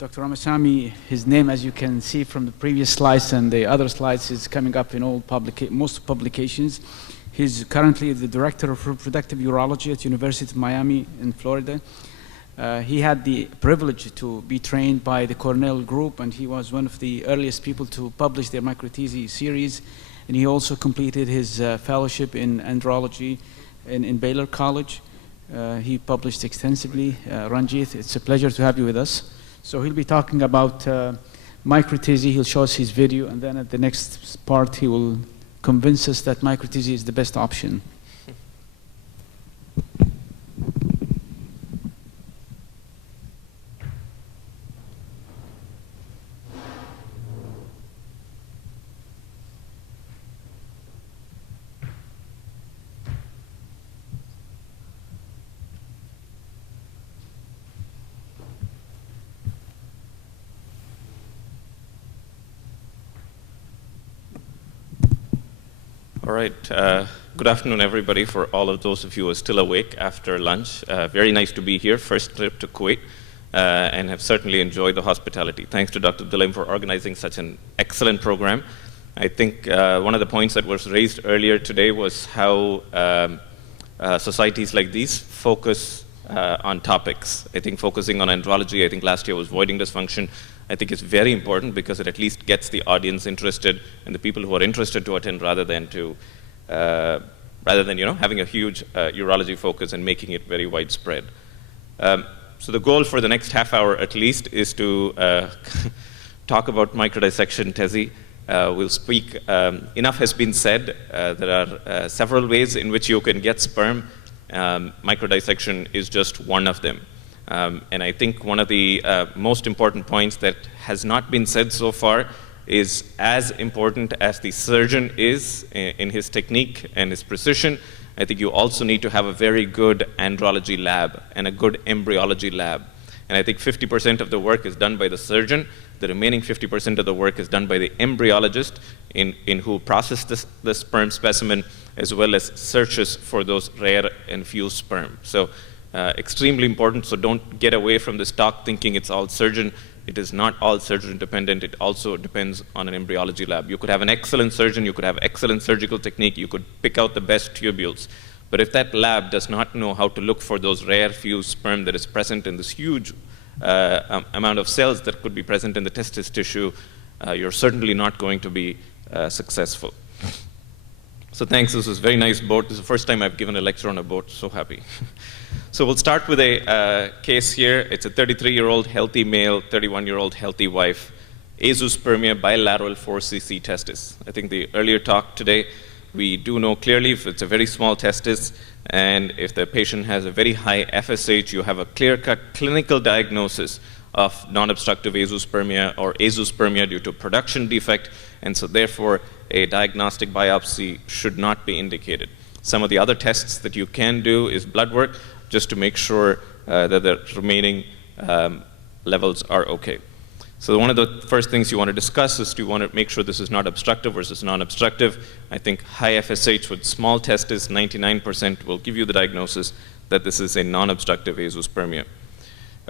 Dr. Ramasamy, his name, as you can see from the previous slides and the other slides, is coming up in most publications. He's currently the Director of Reproductive Urology at University of Miami in Florida. He had the privilege to be trained by the Cornell group, and he was one of the earliest people to publish their Micro-TESE series. And he also completed his fellowship in andrology in Baylor College. He published extensively. Ranjith, it's a pleasure to have you with us. So he'll be talking about Micro-TESE. He'll show us his video, and then at the next part he will convince us that Micro-TESE is the best option. All right. Good afternoon, everybody, for all of those of you who are still awake after lunch. Very nice to be here. First trip to Kuwait, and have certainly enjoyed the hospitality. Thanks to Dr. Dilution for organizing such an excellent program. I think one of the points that was raised earlier today was how societies like these focus on topics. I think focusing on andrology, I think last year was voiding dysfunction. I think it's very important because it at least gets the audience interested and the people who are interested to attend rather than having a huge urology focus and making it very widespread. So the goal for the next half hour at least is to talk about microdissection TESE. We'll speak, enough has been said. There are several ways in which you can get sperm. Microdissection is just one of them. And I think one of the most important points that has not been said so far is as important as the surgeon is in his technique and his precision, I think you also need to have a very good andrology lab and a good embryology lab. And I think 50% of the work is done by the surgeon. The remaining 50% of the work is done by the embryologist in who processes the sperm specimen as well as searches for those rare and few sperm. So extremely important, so don't get away from this talk thinking it's all surgeon. It is not all surgeon dependent. It also depends on an embryology lab. You could have an excellent surgeon, you could have excellent surgical technique, you could pick out the best tubules. But if that lab does not know how to look for those rare few sperm that is present in this huge amount of cells that could be present in the testis tissue, you're certainly not going to be successful. So thanks, this was a very nice boat. This is the first time I've given a lecture on a boat, so happy. So we'll start with a case here. It's a 33-year-old healthy male, 31-year-old healthy wife, asospermia bilateral 4cc testis. I think the earlier talk today, we do know clearly if it's a very small testis and if the patient has a very high FSH, you have a clear-cut clinical diagnosis of non-obstructive asospermia or asospermia due to production defect, and so therefore a diagnostic biopsy should not be indicated. Some of the other tests that you can do is blood work, just to make sure that the remaining levels are okay. So one of the first things you want to discuss is you want to make sure this is not obstructive versus non-obstructive. I think high FSH with small testis, 99% will give you the diagnosis that this is a non-obstructive asospermia.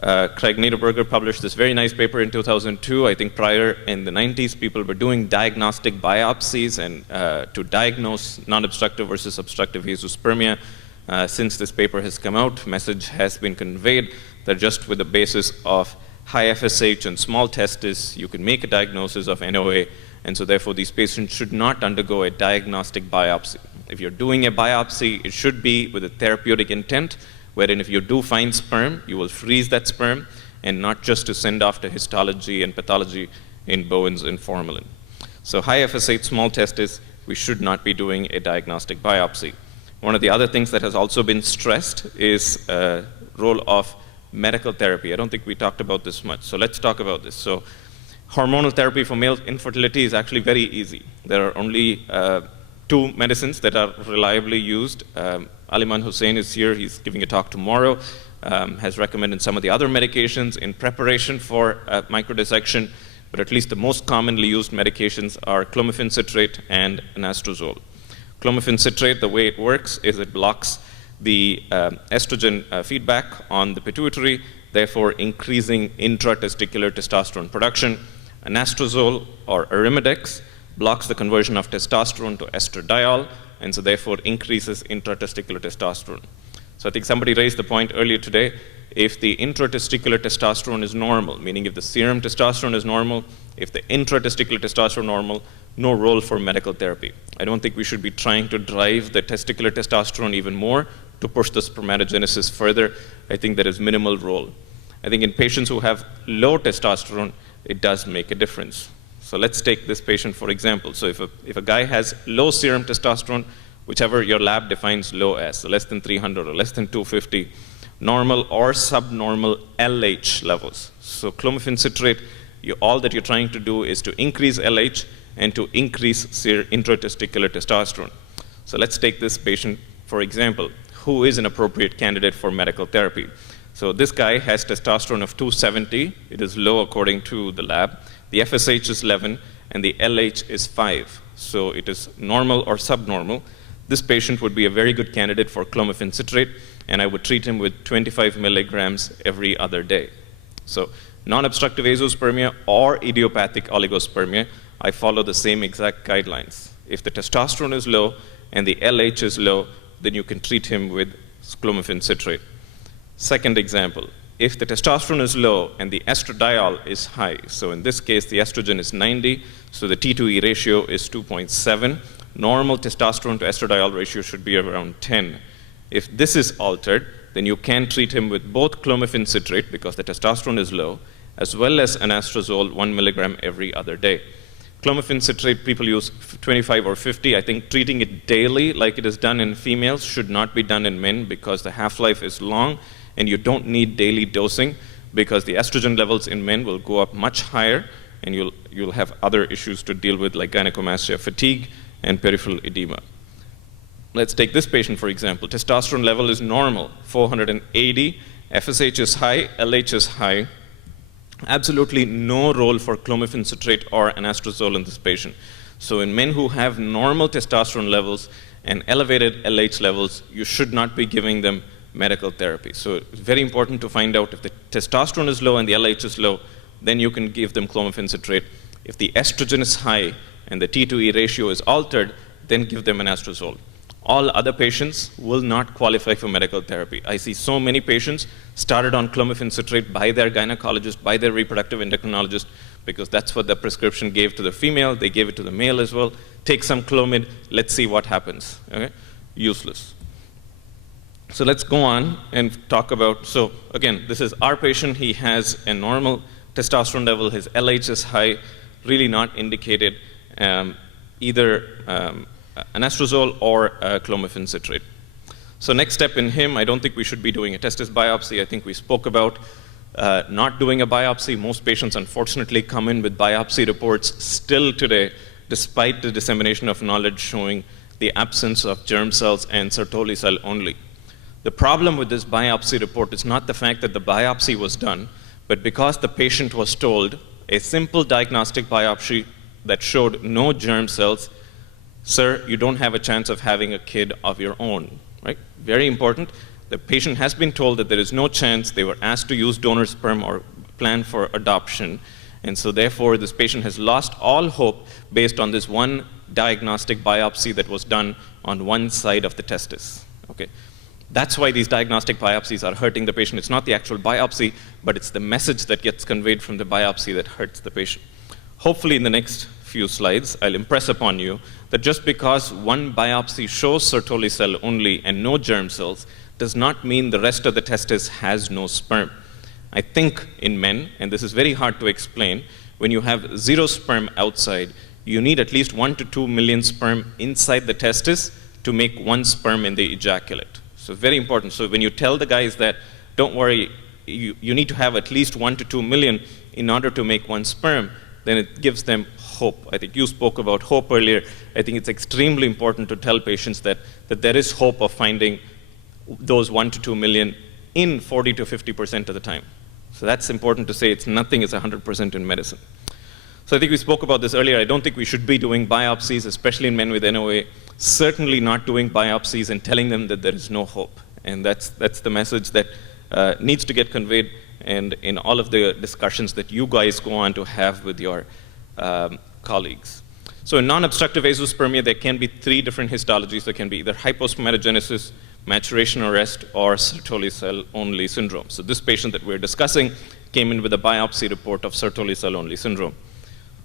Craig Niederberger published this very nice paper in 2002. I think prior in the 90s, people were doing diagnostic biopsies and to diagnose non-obstructive versus obstructive asospermia. Since this paper has come out, message has been conveyed that just with the basis of high FSH and small testis, you can make a diagnosis of NOA, and so therefore these patients should not undergo a diagnostic biopsy. If you're doing a biopsy, it should be with a therapeutic intent, wherein if you do find sperm, you will freeze that sperm, and not just to send off to histology and pathology in Bowens and formalin. So high FSH, small testis, we should not be doing a diagnostic biopsy. One of the other things that has also been stressed is role of medical therapy. I don't think we talked about this much, so let's talk about this. So hormonal therapy for male infertility is actually very easy. There are only 2 medicines that are reliably used. Aliman Hussein is here, he's giving a talk tomorrow, has recommended some of the other medications in preparation for microdissection, but at least the most commonly used medications are clomiphene citrate and anastrozole. Clomiphene citrate, the way it works is it blocks the estrogen feedback on the pituitary, therefore increasing intratesticular testosterone production. Anastrozole or Arimidex blocks the conversion of testosterone to estradiol, and so therefore increases intratesticular testosterone. So I think somebody raised the point earlier today, if the intratesticular testosterone is normal, meaning if the serum testosterone is normal, if the intratesticular testosterone is normal, no role for medical therapy. I don't think we should be trying to drive the testicular testosterone even more to push the spermatogenesis further. I think there is minimal role. I think in patients who have low testosterone, it does make a difference. So let's take this patient for example. So if a guy has low serum testosterone, whichever your lab defines low as, so less than 300 or less than 250, normal or subnormal LH levels. So clomiphene citrate, all that you're trying to do is to increase LH and to increase intratesticular testosterone. So let's take this patient, for example, who is an appropriate candidate for medical therapy. So this guy has testosterone of 270. It is low according to the lab. The FSH is 11, and the LH is 5. So it is normal or subnormal. This patient would be a very good candidate for clomiphene citrate, and I would treat him with 25 milligrams every other day. So non-obstructive asospermia or idiopathic oligospermia, I follow the same exact guidelines. If the testosterone is low and the LH is low, then you can treat him with clomiphene citrate. Second example, if the testosterone is low and the estradiol is high, so in this case the estrogen is 90, so the T2E ratio is 2.7. Normal testosterone to estradiol ratio should be around 10. If this is altered, then you can treat him with both clomiphene citrate because the testosterone is low, as well as anastrozole 1 milligram every other day. Clomiphene citrate, people use 25 or 50. I think treating it daily like it is done in females should not be done in men because the half-life is long and you don't need daily dosing because the estrogen levels in men will go up much higher and you'll have other issues to deal with like gynecomastia, fatigue, and peripheral edema. Let's take this patient for example. Testosterone level is normal, 480. FSH is high, LH is high. Absolutely no role for clomiphene citrate or anastrozole in this patient. So in men who have normal testosterone levels and elevated LH levels, you should not be giving them medical therapy. So it's very important to find out if the testosterone is low and the LH is low, then you can give them clomiphene citrate. If the estrogen is high and the T2E ratio is altered, then give them anastrozole. All other patients will not qualify for medical therapy. I see so many patients started on clomiphene citrate by their gynecologist, by their reproductive endocrinologist, because that's what the prescription gave to the female. They gave it to the male as well. Take some Clomid, let's see what happens. Okay? Useless. So let's go on and talk about, so again, this is our patient. He has a normal testosterone level. His LH is high, really not indicated either anastrozole or clomiphene citrate. So next step in him, I don't think we should be doing a testis biopsy. I think we spoke about not doing a biopsy. Most patients unfortunately come in with biopsy reports still today, despite the dissemination of knowledge showing the absence of germ cells and Sertoli cell only. The problem with this biopsy report is not the fact that the biopsy was done, but because the patient was told a simple diagnostic biopsy that showed no germ cells, sir, you don't have a chance of having a kid of your own, right? Very important. The patient has been told that there is no chance. They were asked to use donor sperm or plan for adoption. And so therefore, this patient has lost all hope based on this one diagnostic biopsy that was done on one side of the testis, okay? That's why these diagnostic biopsies are hurting the patient. It's not the actual biopsy, but it's the message that gets conveyed from the biopsy that hurts the patient. Hopefully in the next few slides, I'll impress upon you that just because one biopsy shows Sertoli cell only and no germ cells does not mean the rest of the testis has no sperm. I think in men, and this is very hard to explain, when you have 0 sperm outside, you need at least 1 to 2 million sperm inside the testis to make 1 sperm in the ejaculate. So very important. So when you tell the guys that, don't worry, you need to have at least 1 to 2 million in order to make 1 sperm, then it gives them hope. I think you spoke about hope earlier. I think it's extremely important to tell patients that there is hope of finding those 1 to 2 million in 40 to 50% of the time. So that's important to say. It's nothing is 100% in medicine. So I think we spoke about this earlier. I don't think we should be doing biopsies, especially in men with NOA. Certainly not doing biopsies and telling them that there is no hope. And that's the message that needs to get conveyed. and in all of the discussions that you guys go on to have with your colleagues. So in non-obstructive asospermia, there can be 3 different histologies. There can be either hypospermatogenesis, maturation arrest, or Sertoli cell-only syndrome. So this patient that we're discussing came in with a biopsy report of Sertoli cell-only syndrome.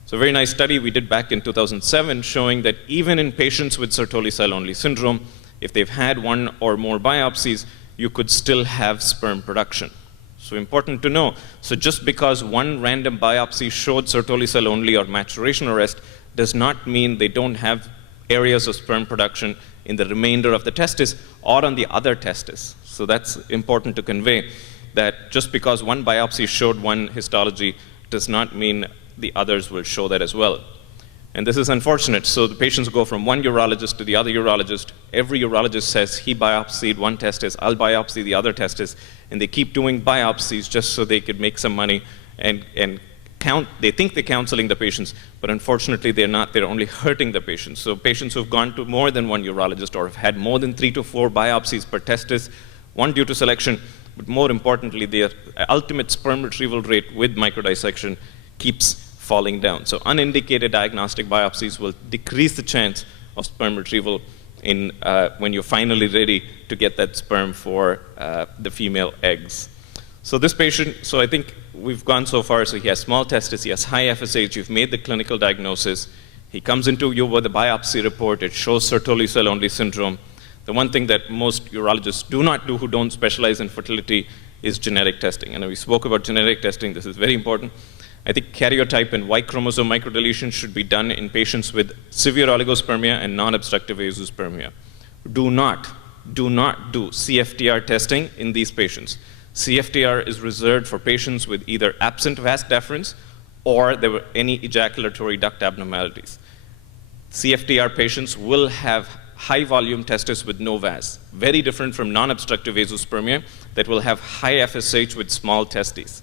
So a very nice study we did back in 2007 showing that even in patients with Sertoli cell-only syndrome, if they've had 1 or more biopsies, you could still have sperm production. So important to know. So just because 1 random biopsy showed Sertoli cell-only or maturation arrest does not mean they don't have areas of sperm production in the remainder of the testis or on the other testis. So that's important to convey, that just because 1 biopsy showed 1 histology does not mean the others will show that as well. And this is unfortunate. So the patients go from 1 urologist to the other urologist. Every urologist says he biopsied 1 testis, I'll biopsy the other testis, and they keep doing biopsies just so they could make some money and they think they're counseling the patients, but unfortunately they're not. They're only hurting the patients. So patients who've gone to more than 1 urologist or have had more than 3 to 4 biopsies per testis, 1 due to selection, but more importantly, their ultimate sperm retrieval rate with microdissection keeps falling down. So unindicated diagnostic biopsies will decrease the chance of sperm retrieval in, when you're finally ready to get that sperm for the female eggs. So this patient, so I think we've gone so far. So he has small testis, he has high FSH, you've made the clinical diagnosis. He comes into you with a biopsy report, it shows Sertoli cell-only syndrome. The one thing that most urologists do not do who don't specialize in fertility is genetic testing. And we spoke about genetic testing, this is very important. I think karyotype and Y chromosome microdeletion should be done in patients with severe oligospermia and non-obstructive asospermia. Do not do CFTR testing in these patients. CFTR is reserved for patients with either absent vas deferens or there were any ejaculatory duct abnormalities. CFTR patients will have high volume testis with no vas, very different from non-obstructive asospermia that will have high FSH with small testes.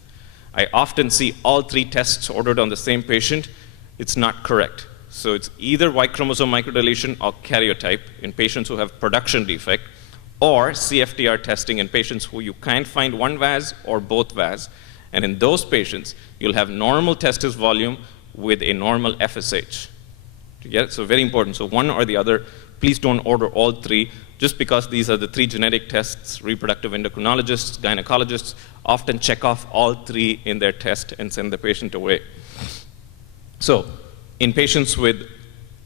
I often see all 3 tests ordered on the same patient. It's not correct. So it's either Y chromosome microdeletion or karyotype in patients who have production defect, or CFTR testing in patients who you can't find 1 vas or both vas. And in those patients, you'll have normal testis volume with a normal FSH. You get it? So very important. So 1 or the other. Please don't order all 3 just because these are the 3 genetic tests. Reproductive endocrinologists, gynecologists often check off all 3 in their test and send the patient away. So in patients with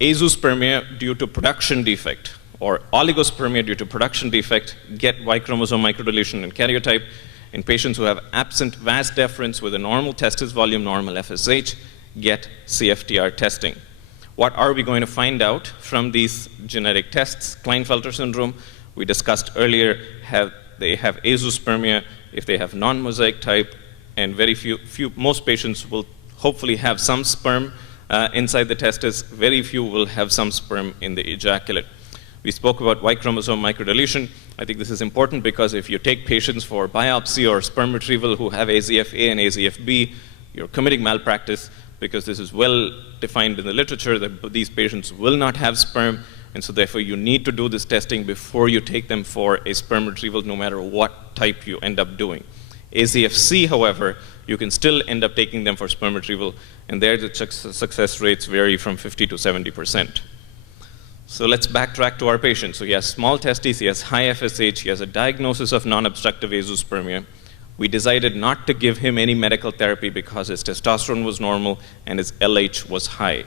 asospermia due to production defect, or oligospermia due to production defect, get Y chromosome microdeletion and karyotype. In patients who have absent vas deferens with a normal testis volume, normal FSH, get CFTR testing. What are we going to find out from these genetic tests? Klinefelter syndrome, we discussed earlier, they have asospermia if they have non-mosaic type, and most patients will hopefully have some sperm inside the testis. Very few will have some sperm in the ejaculate. We spoke about Y chromosome microdeletion. I think this is important because if you take patients for biopsy or sperm retrieval who have AZF-A and AZF-B, you're committing malpractice because this is well defined in the literature that these patients will not have sperm, and so therefore you need to do this testing before you take them for a sperm retrieval no matter what type you end up doing. AZF-C, however, you can still end up taking them for sperm retrieval, and there the success rates vary from 50 to 70%. So let's backtrack to our patient. So he has small testes, he has high FSH, he has a diagnosis of non-obstructive asospermia. We decided not to give him any medical therapy because his testosterone was normal and his LH was high.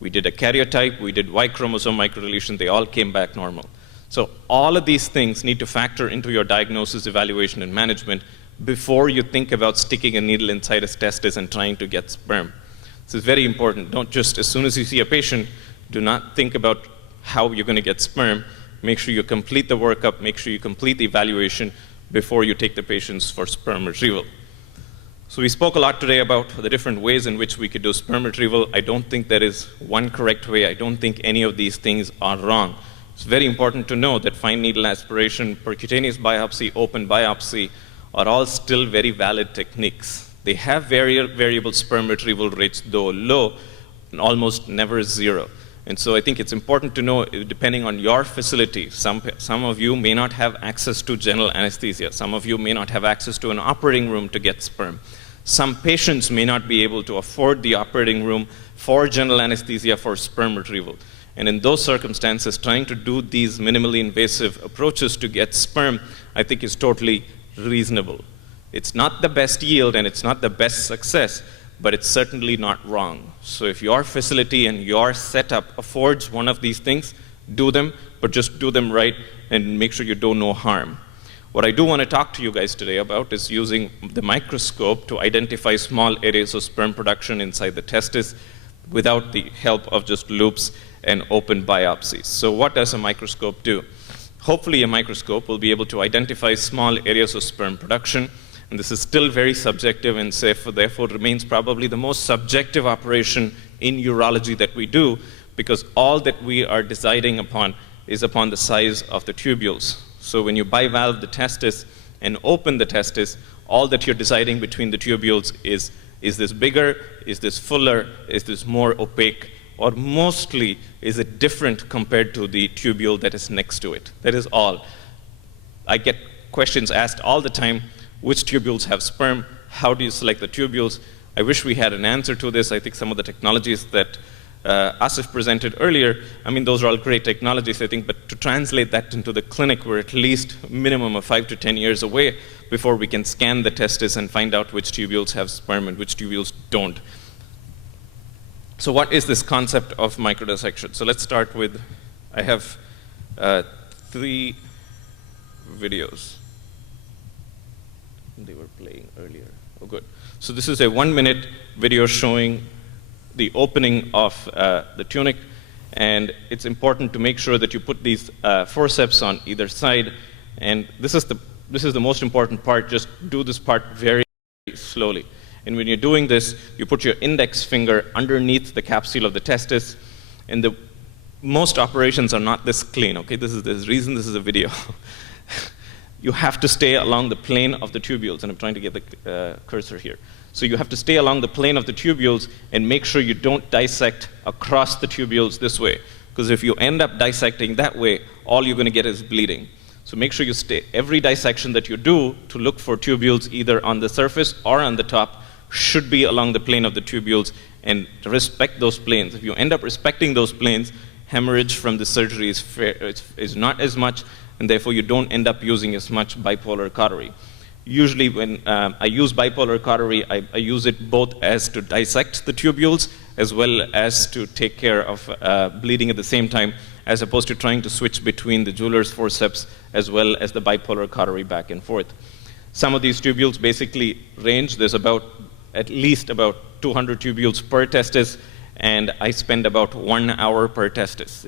We did a karyotype, we did Y chromosome microdeletion, they all came back normal. So all of these things need to factor into your diagnosis, evaluation, and management before you think about sticking a needle inside his testis and trying to get sperm. This is very important. Don't just, as soon as you see a patient, do not think about how you're going to get sperm. Make sure you complete the workup, make sure you complete the evaluation before you take the patients for sperm retrieval. So we spoke a lot today about the different ways in which we could do sperm retrieval. I don't think there is one correct way. I don't think any of these things are wrong. It's very important to know that fine needle aspiration, percutaneous biopsy, open biopsy are all still very valid techniques. They have variable sperm retrieval rates, though low, and almost never zero. And so I think it's important to know, depending on your facility, some of you may not have access to general anesthesia. Some of you may not have access to an operating room to get sperm. Some patients may not be able to afford the operating room for general anesthesia for sperm retrieval. And in those circumstances, trying to do these minimally invasive approaches to get sperm, I think is totally reasonable. It's not the best yield and it's not the best success, but it's certainly not wrong. So if your facility and your setup affords one of these things, do them, but just do them right and make sure you do no harm. What I do want to talk to you guys today about is using the microscope to identify small areas of sperm production inside the testis without the help of just loops and open biopsies. So what does a microscope do? Hopefully a microscope will be able to identify small areas of sperm production. And this is still very subjective and therefore remains probably the most subjective operation in urology that we do, because all that we are deciding upon is upon the size of the tubules. So when you bivalve the testis and open the testis, all that you're deciding between the tubules is this bigger, is this fuller, is this more opaque, or mostly is it different compared to the tubule that is next to it. That is all. I get questions asked all the time, which tubules have sperm? How do you select the tubules? I wish we had an answer to this. I think some of the technologies that Asif presented earlier, I mean, those are all great technologies, I think, but to translate that into the clinic, we're at least a minimum of 5 to 10 years away before we can scan the testis and find out which tubules have sperm and which tubules don't. So what is this concept of microdissection? So let's start with, I have 3 videos. They were playing earlier. Oh, good. So this is a 1-minute video showing the opening of the tunic, and it's important to make sure that you put these forceps on either side. And this is the most important part. Just do this part very slowly. And when you're doing this, you put your index finger underneath the capsule of the testis. And most operations are not this clean. Okay, this is the reason this is a video. You have to stay along the plane of the tubules, and I'm trying to get the cursor here. So you have to stay along the plane of the tubules and make sure you don't dissect across the tubules this way, because if you end up dissecting that way, all you're going to get is bleeding. So make sure you stay, every dissection that you do to look for tubules either on the surface or on the top should be along the plane of the tubules, and respect those planes. If you end up respecting those planes, hemorrhage from the surgery is not as much, and therefore you don't end up using as much bipolar cautery. Usually when I use bipolar cautery, I use it both as to dissect the tubules as well as to take care of bleeding at the same time, as opposed to trying to switch between the jeweler's forceps as well as the bipolar cautery back and forth. Some of these tubules basically range. There's at least about 200 tubules per testis, and I spend about 1 hour per testis.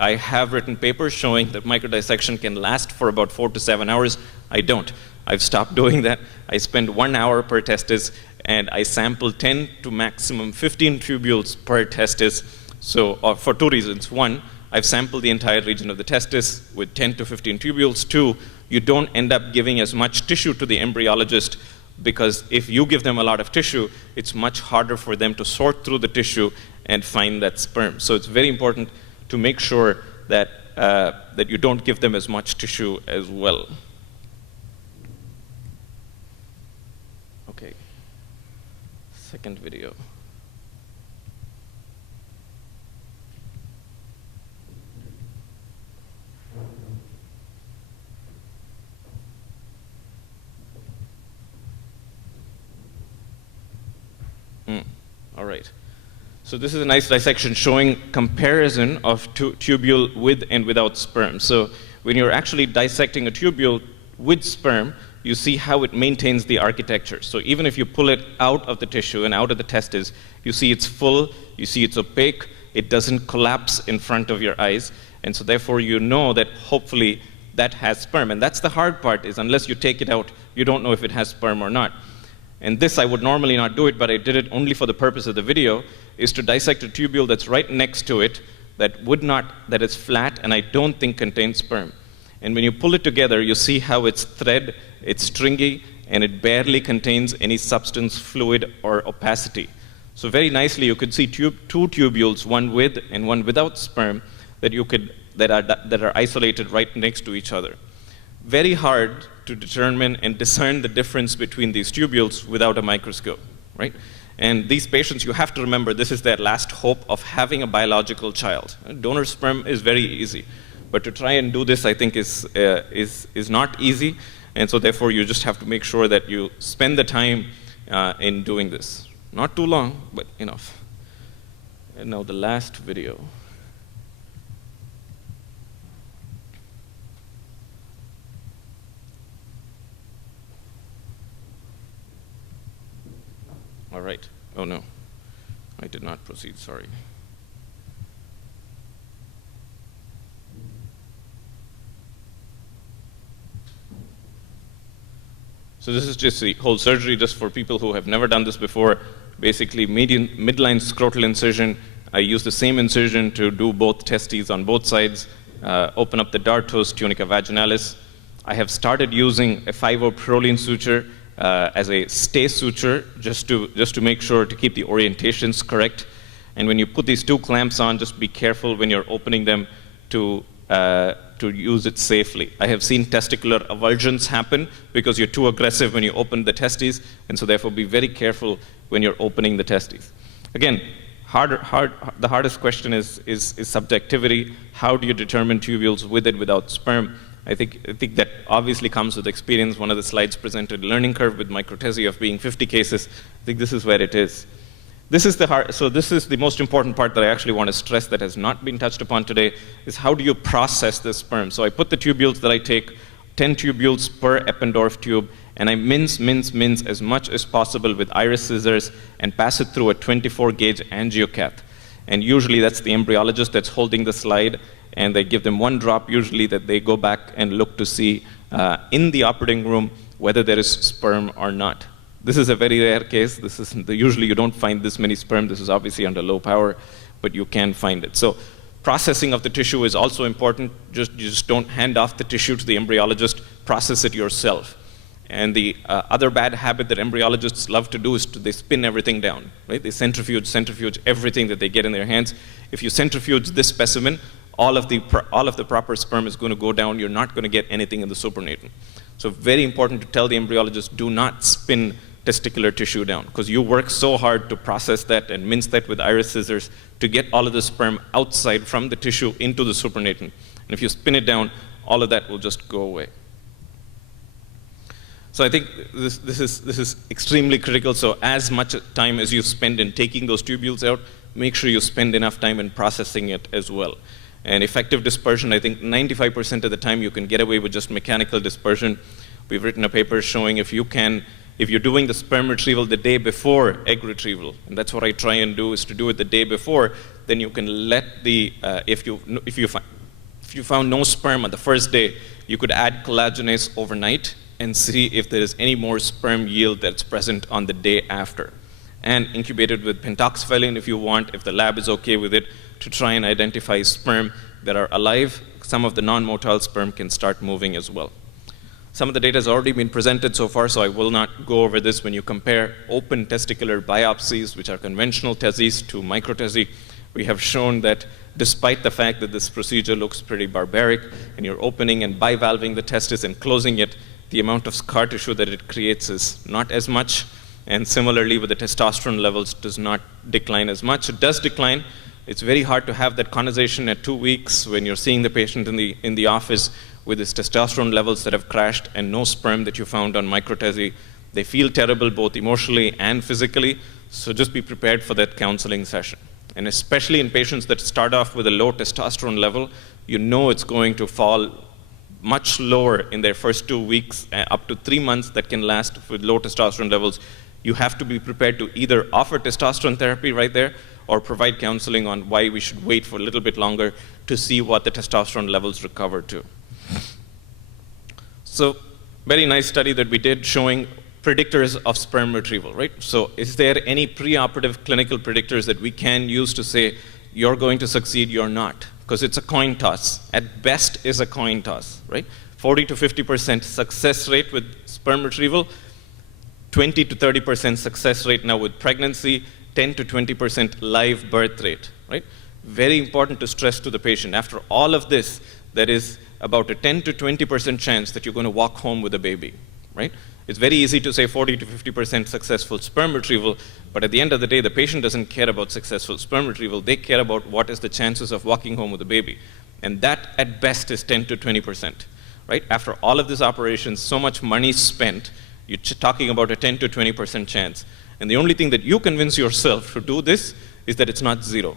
I have written papers showing that microdissection can last for about 4 to 7 hours. I don't. I've stopped doing that. I spend 1 hour per testis, and I sample 10 to maximum 15 tubules per testis. So for 2 reasons. 1, I've sampled the entire region of the testis with 10 to 15 tubules. 2, you don't end up giving as much tissue to the embryologist, because if you give them a lot of tissue, it's much harder for them to sort through the tissue and find that sperm. So it's very important to make sure that, that you don't give them as much tissue as well. Okay, second video. All right. So this is a nice dissection showing comparison of tubule with and without sperm. So when you're actually dissecting a tubule with sperm, you see how it maintains the architecture. So even if you pull it out of the tissue and out of the testis, you see it's full, you see it's opaque, it doesn't collapse in front of your eyes, and so therefore you know that hopefully that has sperm. And that's the hard part, is unless you take it out, you don't know if it has sperm or not. And this, I would normally not do it, but I did it only for the purpose of the video, is to dissect a tubule that's right next to it, that is flat and I don't think contains sperm. And when you pull it together, you see how it's thread, it's stringy, and it barely contains any substance, fluid, or opacity. So very nicely, you could see two tubules, one with and one without sperm, that are isolated right next to each other. Very hard to determine and discern the difference between these tubules without a microscope, right? And these patients, you have to remember, this is their last hope of having a biological child. Donor sperm is very easy, but to try and do this, I think, is not easy. And so therefore, you just have to make sure that you spend the time in doing this. Not too long, but enough. And now the last video. All right. Oh, no. I did not proceed, sorry. So this is just the whole surgery, just for people who have never done this before. Basically, midline scrotal incision. I use the same incision to do both testes on both sides, open up the dartos, tunica vaginalis. I have started using a 5-proline suture as a stay suture, just to make sure to keep the orientations correct. And when you put these two clamps on, just be careful when you're opening them to use it safely. I have seen testicular avulsions happen because you're too aggressive when you open the testes, and so therefore be very careful when you're opening the testes. Again, the hardest question is subjectivity. How do you determine tubules with and without sperm? I think that obviously comes with experience. One of the slides presented learning curve with micro-TESE of being 50 cases. I think this is where it is. This is the most important part that I actually want to stress that has not been touched upon today, is how do you process the sperm? So I put the tubules that I take, 10 tubules per Eppendorf tube, and I mince as much as possible with iris scissors and pass it through a 24-gauge angiocath. And usually that's the embryologist that's holding the slide, and they give them one drop usually that they go back and look to see in the operating room whether there is sperm or not. This is a very rare case. Usually you don't find this many sperm. This is obviously under low power, but you can find it. So processing of the tissue is also important. You just don't hand off the tissue to the embryologist, process it yourself. And the other bad habit that embryologists love to do is they spin everything down, right? They centrifuge everything that they get in their hands. If you centrifuge this specimen, all of the proper sperm is going to go down. You're not going to get anything in the supernatant. So very important to tell the embryologist, do not spin testicular tissue down, because you work so hard to process that and mince that with iris scissors to get all of the sperm outside from the tissue into the supernatant. And if you spin it down, all of that will just go away. So I think this is extremely critical. So as much time as you spend in taking those tubules out, make sure you spend enough time in processing it as well. And effective dispersion, I think 95% of the time you can get away with just mechanical dispersion. We've written a paper showing if you're doing the sperm retrieval the day before egg retrieval, and that's what I try and do, is to do it the day before, then you can let the, if you found no sperm on the first day, you could add collagenase overnight and see if there is any more sperm yield that's present on the day after. And incubate it with pentoxifylline if you want, if the lab is okay with it, to try and identify sperm that are alive. Some of the non-motile sperm can start moving as well. Some of the data has already been presented so far, so I will not go over this. When you compare open testicular biopsies, which are conventional TESEs, to micro-TESE, we have shown that despite the fact that this procedure looks pretty barbaric, and you're opening and bivalving the testis and closing it, the amount of scar tissue that it creates is not as much. And similarly, with the testosterone levels, does not decline as much. It does decline. It's very hard to have that conversation at 2 weeks when you're seeing the patient in the office with his testosterone levels that have crashed and no sperm that you found on micro-TESE. They feel terrible both emotionally and physically, so just be prepared for that counseling session. And especially in patients that start off with a low testosterone level, you know it's going to fall much lower in their first 2 weeks, up to 3 months that can last with low testosterone levels. You have to be prepared to either offer testosterone therapy right there or provide counseling on why we should wait for a little bit longer to see what the testosterone levels recover to. So, very nice study that we did showing predictors of sperm retrieval, right? So, is there any preoperative clinical predictors that we can use to say, you're going to succeed, you're not? Because it's a coin toss. At best, is a coin toss, right? 40 to 50% success rate with sperm retrieval, 20 to 30% success rate now with pregnancy, 10 to 20% live birth rate, right? Very important to stress to the patient. After all of this, there is about a 10 to 20% chance that you're going to walk home with a baby, right? It's very easy to say 40 to 50% successful sperm retrieval, but at the end of the day, the patient doesn't care about successful sperm retrieval. They care about what is the chances of walking home with a baby. And that, at best, is 10 to 20%, right? After all of these operations, so much money spent, you're talking about a 10 to 20% chance. And the only thing that you convince yourself to do this is that it's not zero.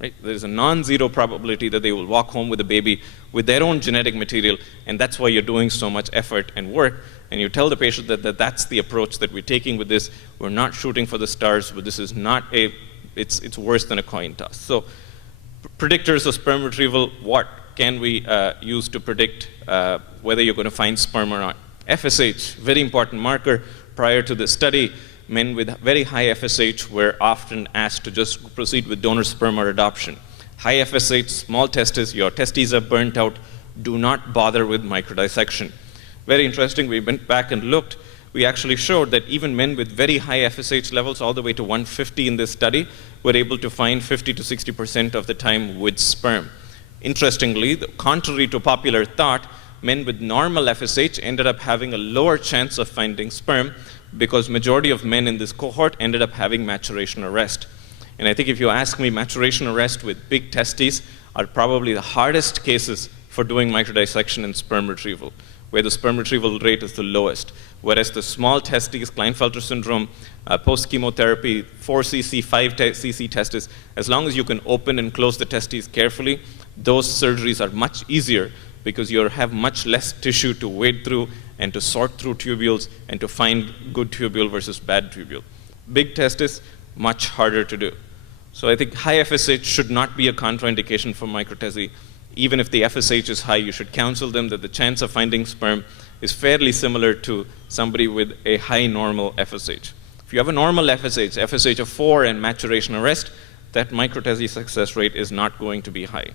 Right? There's a non-zero probability that they will walk home with a baby with their own genetic material, and that's why you're doing so much effort and work. And you tell the patient that that's the approach that we're taking with this. We're not shooting for the stars, but this is not it's worse than a coin toss. So predictors of sperm retrieval, what can we use to predict whether you're going to find sperm or not? FSH, very important marker. Prior to the study, men with very high FSH were often asked to just proceed with donor sperm or adoption. High FSH, small testes, your testes are burnt out, do not bother with microdissection. Very interesting, we went back and looked. We actually showed that even men with very high FSH levels, all the way to 150 in this study, were able to find 50 to 60% of the time with sperm. Interestingly, contrary to popular thought, men with normal FSH ended up having a lower chance of finding sperm, because majority of men in this cohort ended up having maturation arrest. And I think if you ask me, maturation arrest with big testes are probably the hardest cases for doing microdissection and sperm retrieval, where the sperm retrieval rate is the lowest. Whereas the small testes, Klinefelter syndrome, post-chemotherapy, 4 cc, 5 cc testes, as long as you can open and close the testes carefully, those surgeries are much easier because you have much less tissue to wade through and to sort through tubules and to find good tubule versus bad tubule. Big testes, much harder to do. So I think high FSH should not be a contraindication for micro-TESE. Even if the FSH is high, you should counsel them that the chance of finding sperm is fairly similar to somebody with a high normal FSH. If you have a normal FSH, FSH of 4 and maturation arrest, that micro-TESE success rate is not going to be high.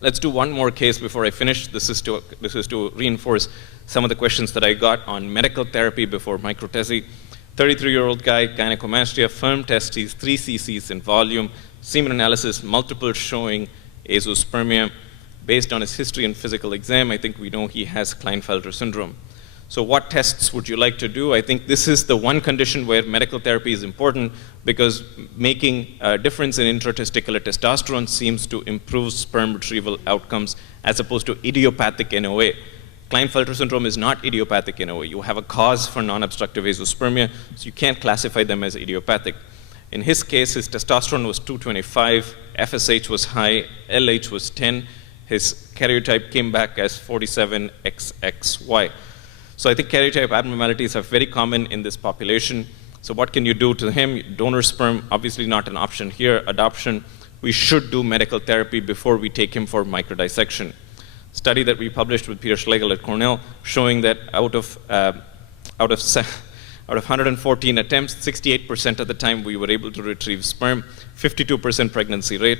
Let's do one more case before I finish. This is to reinforce some of the questions that I got on medical therapy before micro-TESE. 33-year-old guy, gynecomastia, firm testes, 3 cc's in volume, semen analysis, multiple showing asospermia. Based on his history and physical exam, I think we know he has Klinefelter syndrome. So what tests would you like to do? I think this is the one condition where medical therapy is important, because making a difference in intratesticular testosterone seems to improve sperm retrieval outcomes as opposed to idiopathic NOA. Klinefelter syndrome is not idiopathic NOA. You have a cause for non-obstructive asospermia, so you can't classify them as idiopathic. In his case, his testosterone was 225, FSH was high, LH was 10. His karyotype came back as 47XXY. So I think karyotype abnormalities are very common in this population. So what can you do to him? Donor sperm, obviously not an option here. Adoption, we should do medical therapy before we take him for microdissection. Study that we published with Peter Schlegel at Cornell showing that out of 114 attempts, 68% of the time we were able to retrieve sperm, 52% pregnancy rate.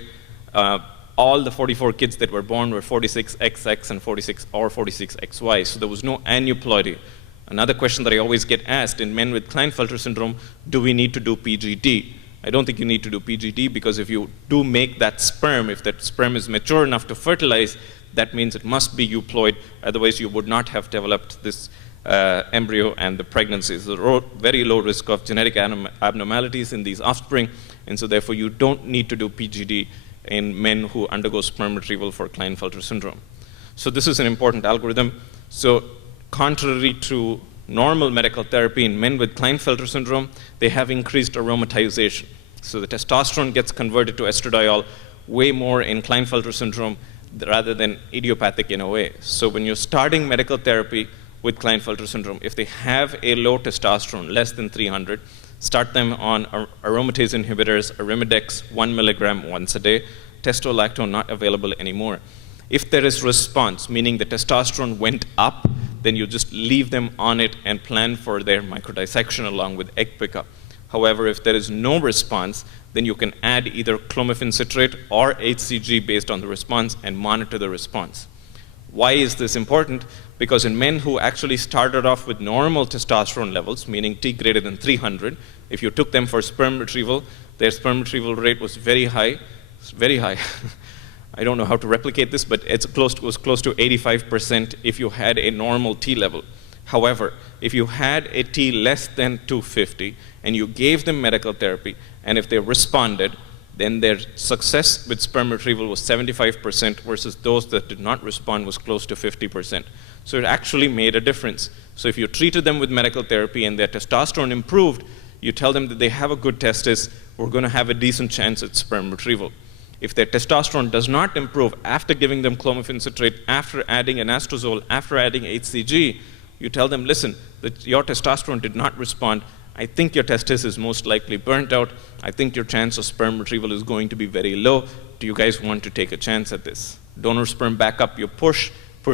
All the 44 kids that were born were 46XX and 46 or 46XY, so there was no aneuploidy. Another question that I always get asked in men with Klinefelter syndrome, do we need to do PGD? I don't think you need to do PGD, because if you do make that sperm, if that sperm is mature enough to fertilize, that means it must be euploid, otherwise you would not have developed this embryo and the pregnancy. So very low risk of genetic abnormalities in these offspring, and so therefore you don't need to do PGD in men who undergo sperm retrieval for Klinefelter syndrome. So this is an important algorithm. So contrary to normal medical therapy in men with Klinefelter syndrome, they have increased aromatization. So the testosterone gets converted to estradiol way more in Klinefelter syndrome rather than idiopathic NOA. So when you're starting medical therapy with Klinefelter syndrome, if they have a low testosterone, less than 300, start them on aromatase inhibitors, Arimidex, 1 milligram once a day. Testosterone not available anymore. If there is response, meaning the testosterone went up, then you just leave them on it and plan for their microdissection along with egg pickup. However, if there is no response, then you can add either clomiphene citrate or HCG based on the response and monitor the response. Why is this important? because in men who actually started off with normal testosterone levels, meaning T greater than 300, if you took them for sperm retrieval, their sperm retrieval rate was very high. It's very high. I don't know how to replicate this, but it was close to 85% if you had a normal T level. However, if you had a T less than 250 and you gave them medical therapy, and if they responded, then their success with sperm retrieval was 75% versus those that did not respond was close to 50%. So it actually made a difference. So if you treated them with medical therapy and their testosterone improved, you tell them that they have a good testis, we're going to have a decent chance at sperm retrieval. If their testosterone does not improve after giving them clomiphene citrate, after adding anastrozole, after adding HCG, you tell them, listen, that your testosterone did not respond. I think your testis is most likely burnt out. I think your chance of sperm retrieval is going to be very low. Do you guys want to take a chance at this? Donor sperm backup, you push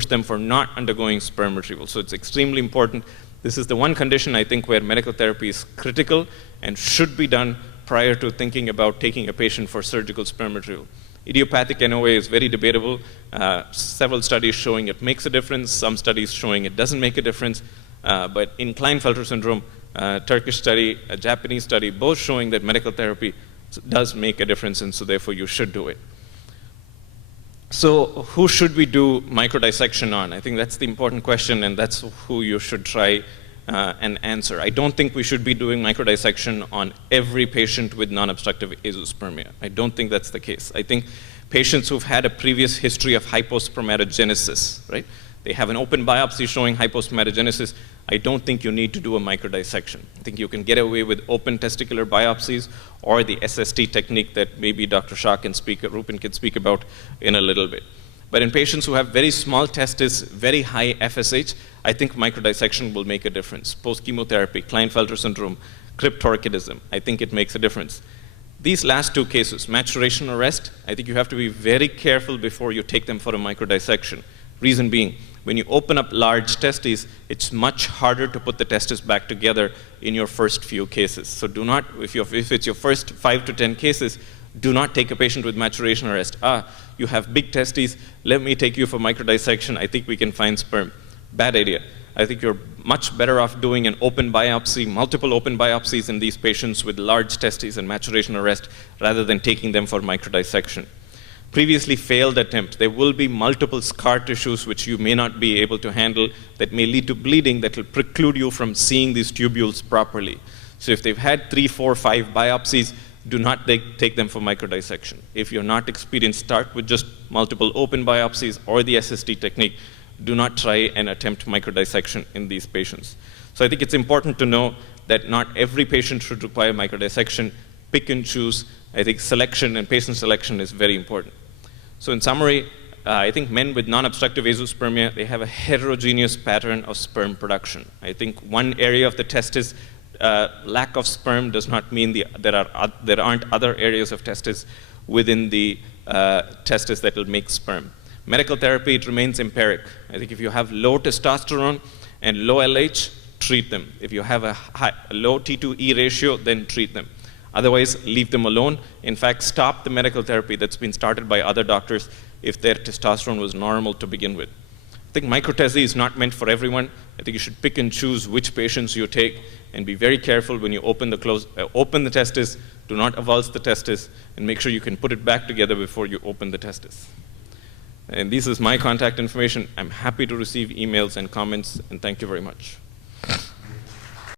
them for not undergoing sperm retrieval. So it's extremely important. This is the one condition, I think, where medical therapy is critical and should be done prior to thinking about taking a patient for surgical sperm retrieval. Idiopathic NOA is very debatable. Several studies showing it makes a difference, some studies showing it doesn't make a difference. But in Klinefelter syndrome, Turkish study, a Japanese study, both showing that medical therapy does make a difference, and so therefore you should do it. So who should we do microdissection on? I think that's the important question, and that's who you should try and answer. I don't think we should be doing microdissection on every patient with non-obstructive asospermia. I don't think that's the case. I think patients who've had a previous history of hypospermatogenesis, right? They have an open biopsy showing hypospermatogenesis. I don't think you need to do a microdissection. I think you can get away with open testicular biopsies or the SST technique that maybe Dr. Shah can speak, Rupen can speak about in a little bit. But in patients who have very small testes, very high FSH, I think microdissection will make a difference. Post-chemotherapy, Klinefelter syndrome, cryptorchidism, I think it makes a difference. These last two cases, maturation arrest, I think you have to be very careful before you take them for a microdissection. Reason being, when you open up large testes, it's much harder to put the testes back together in your first few cases. So do not, if it's your first 5 to 10 cases, do not take a patient with maturation arrest. You have big testes, let me take you for microdissection, I think we can find sperm. Bad idea. I think you're much better off doing an open biopsy, multiple open biopsies in these patients with large testes and maturation arrest rather than taking them for microdissection. Previously failed attempt, there will be multiple scar tissues which you may not be able to handle that may lead to bleeding that will preclude you from seeing these tubules properly. So if they've had 3, 4, 5 biopsies, do not take them for microdissection. If you're not experienced, start with just multiple open biopsies or the SST technique. Do not try and attempt microdissection in these patients. So I think it's important to know that not every patient should require microdissection. Pick and choose. I think selection and patient selection is very important. So in summary, I think men with non-obstructive asospermia, they have a heterogeneous pattern of sperm production. I think one area of the testis, lack of sperm does not mean there aren't other areas of testis within the testis that will make sperm. Medical therapy, it remains empiric. I think if you have low testosterone and low LH, treat them. If you have a low T2E ratio, then treat them. Otherwise, leave them alone. In fact, stop the medical therapy that's been started by other doctors if their testosterone was normal to begin with. I think micro-TESE is not meant for everyone. I think you should pick and choose which patients you take and be very careful when you open the testis, do not avulse the testis, and make sure you can put it back together before you open the testis. And this is my contact information. I'm happy to receive emails and comments, and thank you very much.